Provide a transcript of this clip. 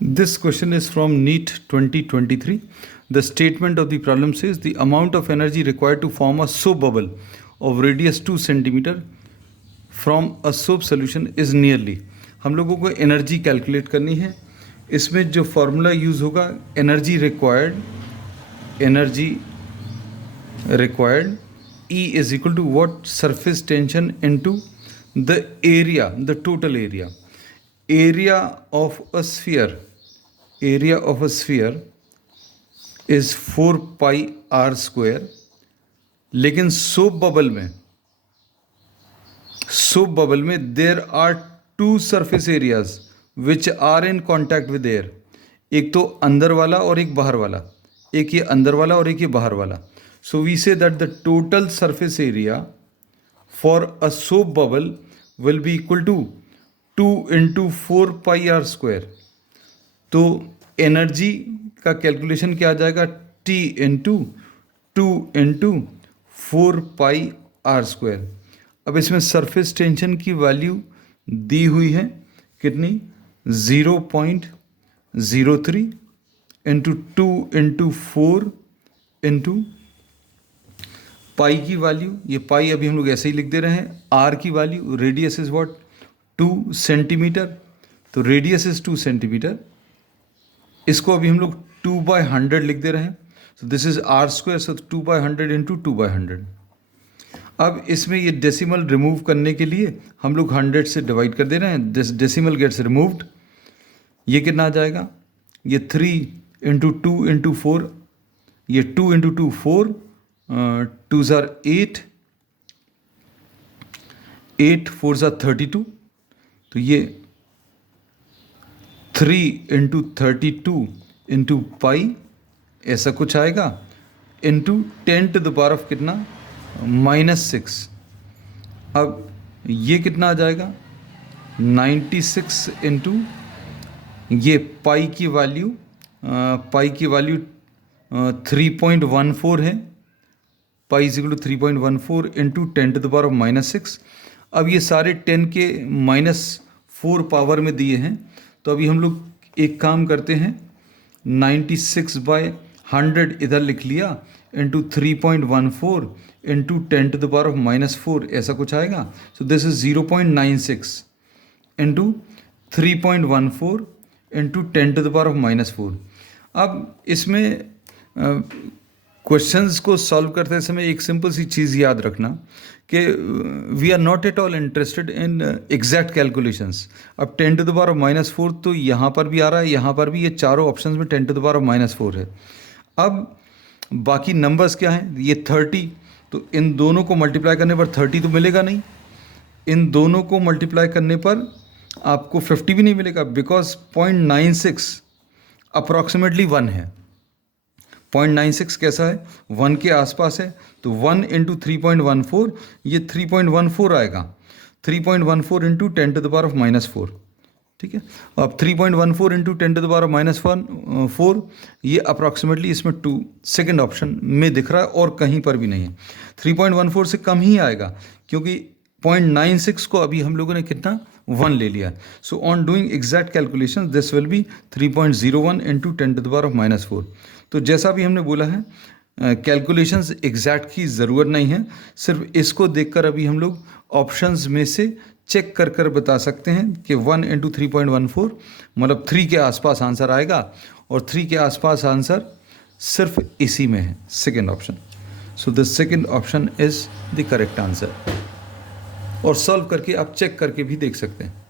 This question is from NEET 2023. The statement of the problem says the amount of energy required to form a soap bubble of radius 2 cm from a soap solution is nearly. हम लोगों को energy calculate करनी है. इसमें जो formula use होगा energy required E is equal to what? Surface tension into the area, the total area. Area of a sphere is 4 pi r square. लेकिन soap bubble में there are two surface areas which are in contact with air. एक तो अंदर वाला और एक बाहर वाला, एक ये अंदर वाला और एक ये बाहर वाला. So we say that the total surface area for a soap bubble will be equal to 2 into 4 pi r square. तो एनर्जी का कैलकुलेशन क्या आ जाएगा? T into 2 into 4 pi r square. अब इसमें सरफेस टेंशन की वैल्यू दी हुई है कितनी? 0.03 इंटू 2 इंटू 4 इंटू पाई की वैल्यू. ये पाई अभी हम लोग ऐसे ही लिख दे रहे हैं. आर की value, radius is what? 2 centimetre. तो रेडियस इज 2 सेंटीमीटर. इसको अभी हम लोग 2/100 लिख दे रहे हैं. So this is R square. So 2/100 into 2/100. अब इसमें ये डेसिमल रिमूव करने के लिए हम लोग 100 से डिवाइड कर दे रहे हैं. This decimal gets removed. ये कितना आ जाएगा? ये 3 इंटू 2 इंटू 4. ये 2 into 2 4. 2s are 8, 8 4s are 32. तो ये 3 इंटू 32 इंटू पाई ऐसा कुछ आएगा into 10 to the power of कितना? -6. अब ये कितना आ जाएगा? 96 इंटू ये पाई की वैल्यू 3.14 है. Pi is equal to 3.14 into 10 to the power of -6. अब ये सारे 10 के -4 पावर में दिए हैं. तो अभी हम लोग एक काम करते हैं, 96/100 इधर लिख लिया into 3.14 into 10 to the power of -4 ऐसा कुछ आएगा. So this is 0.96 into 3.14 into 10 to the power of -4. अब इसमें क्वेश्चंस को सॉल्व करते समय एक सिंपल सी चीज़ याद रखना कि we are not at all interested in exact calculations. अब 10 टू द पावर ऑफ -4 तो यहाँ पर भी आ रहा है, यहाँ पर भी. ये चारों ऑप्शंस में 10 टू द पावर ऑफ -4 है. अब बाकी नंबर्स क्या हैं? ये 30. तो इन दोनों को मल्टीप्लाई करने पर 30 तो मिलेगा नहीं. इन दोनों को मल्टीप्लाई करने पर आपको 50 भी नहीं मिलेगा, बिकॉज 0.96 अप्रॉक्सीमेटली 1 है. 0.96 कैसा है? 1 के आसपास है. तो 1 इंटू 3.14, ये 3.14 आएगा. 3.14 into 10 to the power of -4. ठीक है. अब 3.14 into 10 to the power of -4 ये अप्रॉक्सीमेटली इसमें 2 सेकेंड ऑप्शन में दिख रहा है और कहीं पर भी नहीं है. 3.14 से कम ही आएगा क्योंकि 0.96 को अभी हम लोगों ने कितना? 1 ले लिया. So on doing exact calculation this will be 3.01 into 10 to the power of -4. तो जैसा भी हमने बोला है, कैलकुलेशंस एग्जैक्ट की ज़रूरत नहीं है. सिर्फ इसको देखकर अभी हम लोग ऑप्शंस में से चेक कर कर बता सकते हैं कि 1 इंटू 3.14 मतलब 3 के आसपास आंसर आएगा. और 3 के आसपास आंसर सिर्फ इसी में है, second option. So the second option is the correct answer. और सॉल्व करके आप चेक करके भी देख सकते हैं.